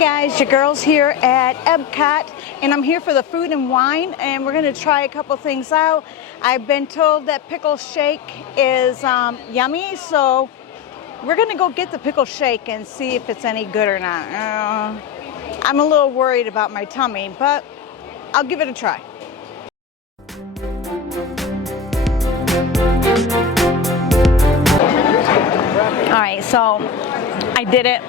guys, your girl's here at Epcot, and I'm here for the food and wine, and we're going to try a couple things out. I've been told that pickle shake is yummy, so we're going to go get the pickle shake and see if it's any good or not. I'm a little worried about my tummy, but I'll give it a try. All right, so I did it.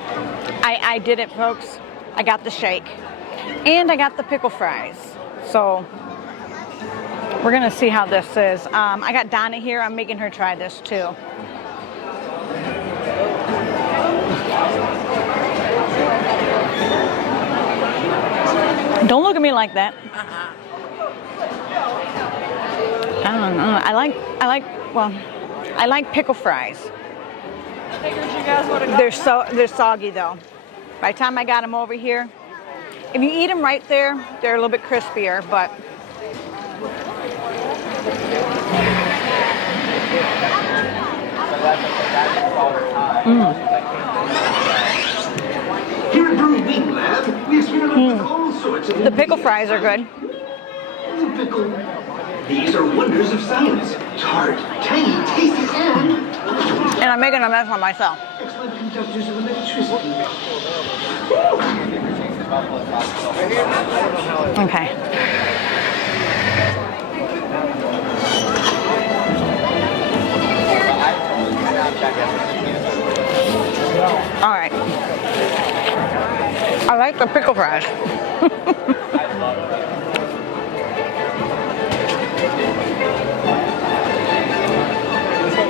I did it, folks. I got the shake and I got the pickle fries. So we're gonna see how this is. I got Donna here. I'm making her try this too. Don't look at me like that. I don't know. I like pickle fries. They're soggy though. By the time I got them over here, if you eat them right there, they're a little bit crispier, but the pickle fries are good. These are wonders of science. Tart, tangy, tasty, and I'm making a mess of myself. excellent conductors of electricity. Okay. All right. I like the pickle fries.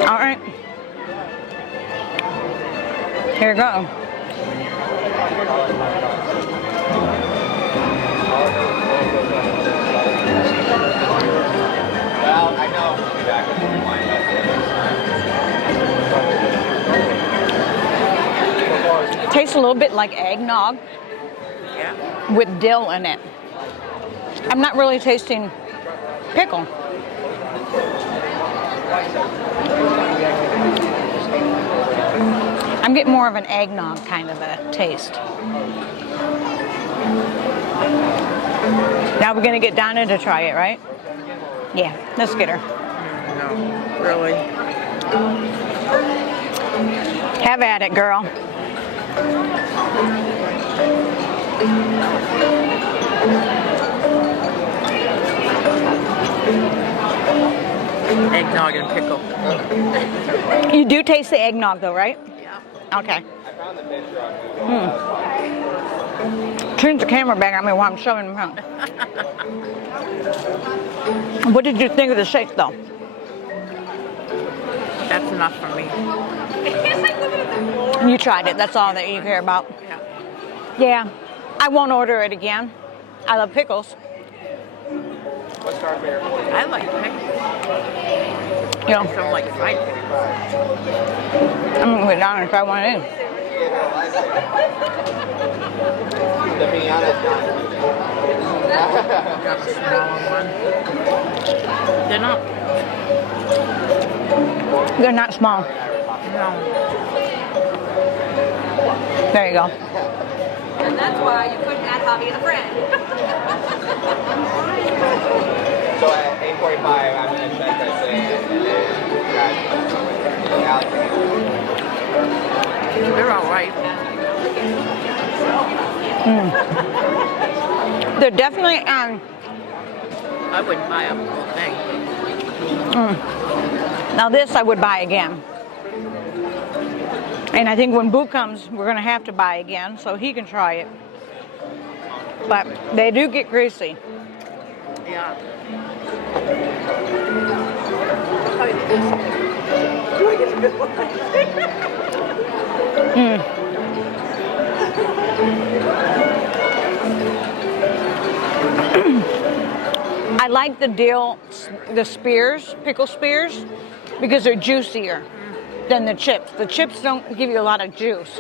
All right. Here we go. Well, I know we'll be back with the wine. It tastes a little bit like eggnog with dill in it. I'm not really tasting pickle. I'm getting more of an eggnog kind of a taste. Now we're gonna get Donna to try it, right? Yeah, let's get her. No, really. Have at it, girl. Eggnog and pickle. You do taste the eggnog though, right? Yeah. Okay. I found the picture on Google. Turn the camera back on me while I'm showing them out. What did you think of the shake though? That's enough for me. You tried it, that's all that you care about. Yeah. Yeah, I won't order it again. I love pickles. What's our favorite for you? I like pickles. You I know, just don't like fried pickles. I'm gonna go down and try one in. To be honest, Got a smaller one. They're not small. No. There you go. And that's why you couldn't add Javi as a friend. so at 8:45, I'm going to check that thing and They're all right. They're definitely I wouldn't buy a whole thing. Now this I would buy again. And I think when Boo comes, we're gonna have to buy again so he can try it. But they do get greasy. Yeah. I like the dill, the spears, pickle spears, because they're juicier than the chips. The chips don't give you a lot of juice.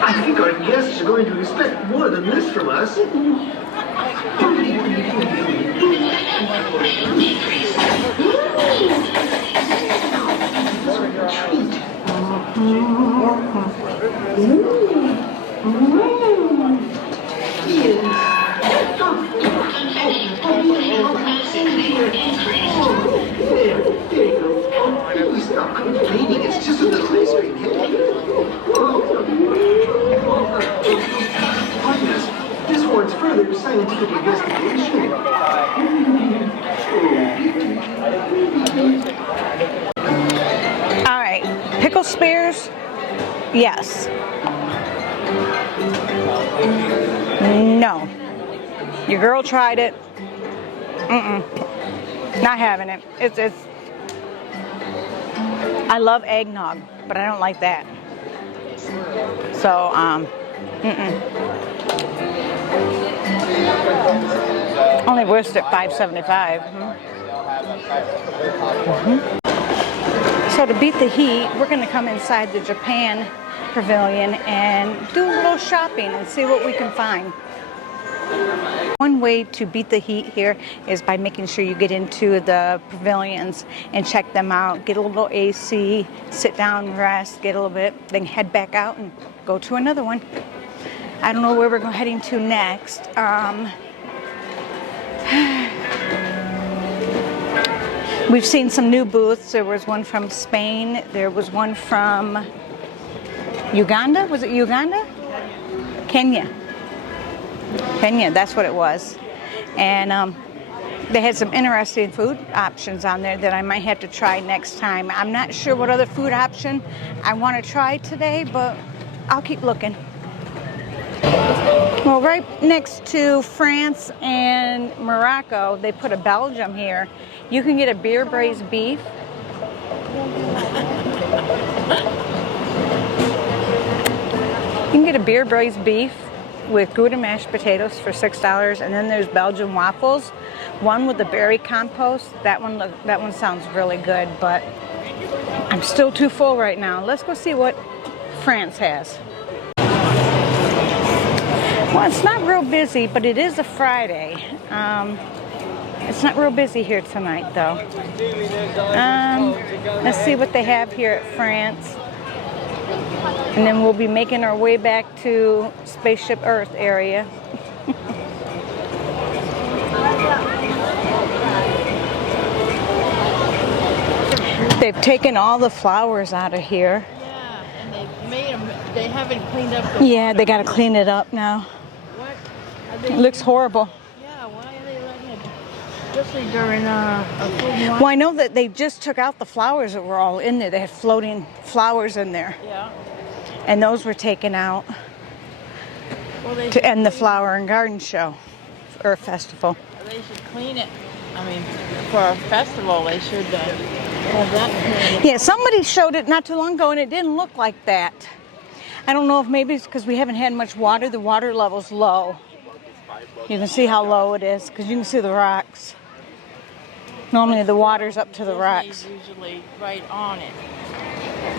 I I think our guests are going to expect more than this from us. Stop complaining, it's just a little ice cream. This warrants further scientific investigation. All right, pickle spears, yes. No. Your girl tried it. Not having it. It's. I love eggnog, but I don't like that. So, only worth at $5.75. So to beat the heat, we're going to come inside the Japan Pavilion and do a little shopping and see what we can find. One way to beat the heat here is by making sure you get into the pavilions and check them out, get a little AC, sit down, rest, get a little bit, then head back out and go to another one. I don't know where we're heading to next. We've seen some new booths. There was one from Spain. There was one from Uganda. Was it Uganda? Kenya. Kenya, that's what it was. And they had some interesting food options on there that I might have to try next time. I'm not sure what other food option I want to try today, but I'll keep looking. Well, right next to France and Morocco, they put a Belgium here. You can get a beer braised beef. You can get a beer braised beef with Gouda mashed potatoes for $6, and then there's Belgian waffles, one with the berry compost. That one sounds really good, but I'm still too full right now. Let's go see what France has. Well, it's not real busy, but it is a Friday. It's not real busy here tonight, though. Let's see what they have here at France. And then we'll be making our way back to Spaceship Earth area. They've taken all the flowers out of here. Yeah, and they've made them, they haven't cleaned up the Yeah, they got to clean it up now. What? It looks horrible. Yeah, why are they letting it, especially during a food and wine? Well, I know that they just took out the flowers that were all in there. They had floating flowers in there. Yeah. And those were taken out Well, they to end the Flower and Garden Show or festival. They should clean it. I mean, for a festival, they should have that clean. Yeah, somebody showed it not too long ago, and it didn't look like that. I don't know if maybe it's because we haven't had much water. The water level's low. You can see how low it is because you can see the rocks. Normally the water's up to the rocks. Usually right on it.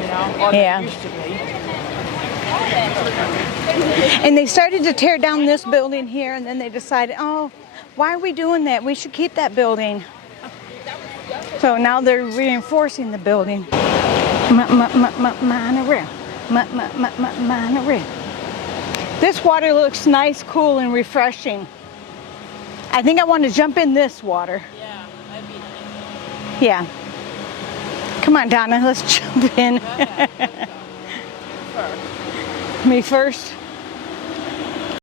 You know, or Yeah. they used to be. And they started to tear down this building here, and then they decided, oh, why are we doing that? We should keep that building. So now they're reinforcing the building. Monorail. Monorail. This water looks nice, cool, and refreshing. I think I want to jump in this water. Yeah, that'd be nice. Yeah. Come on, Donna, let's jump in. Me first.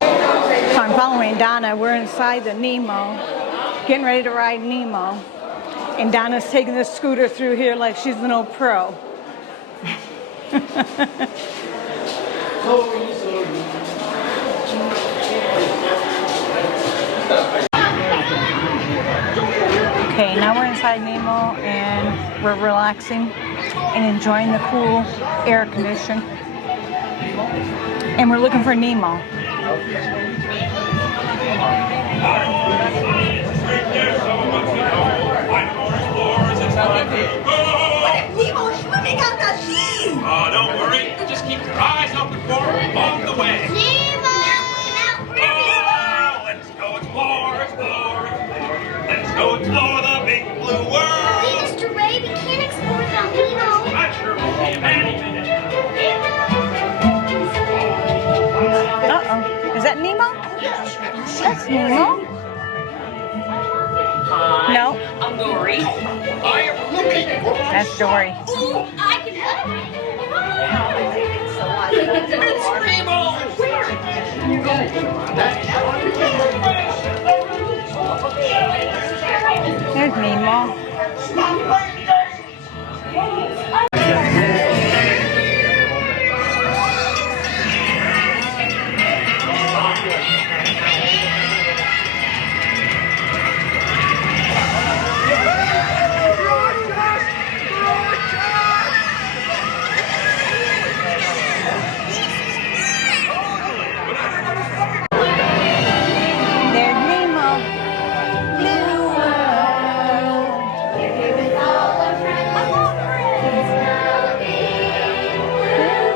So I'm following Donna. We're inside the Nemo, getting ready to ride Nemo. And Donna's taking the scooter through here like she's an old pro. Okay, now we're inside Nemo and we're relaxing and enjoying the cool air condition. And we're looking for Nemo. Nemo's swimming out the sea! Oh, don't worry. Just keep your eyes open for him along the way. Nemo? No. I'm Dory. That's Dory. I can It's Nemo! There's Nemo. There's Nemo. Blue world. With all the friends now be blue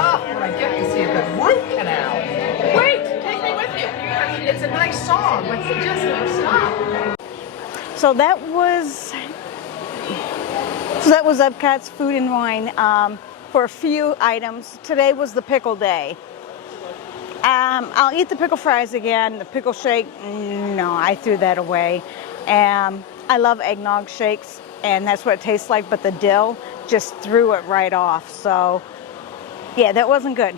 Oh, when I get to see a good root canal. Wait, take me with you. I mean, it's a nice song, but it's just no stop. So that was Epcot's Food and Wine for a few items. Today was the pickle day. I'll eat the pickle fries again. The pickle shake, no, I threw that away. I love eggnog shakes, and that's what it tastes like, but the dill just threw it right off. So yeah, that wasn't good.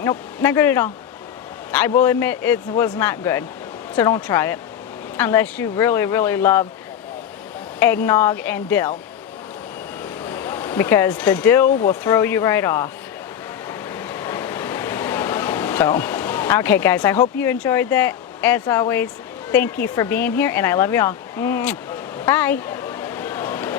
Nope, not good at all. I will admit it was not good. So don't try it unless you really, really love eggnog and dill, because the dill will throw you right off. So, okay guys, I hope you enjoyed that. As always, thank you for being here, and I love you all. Bye.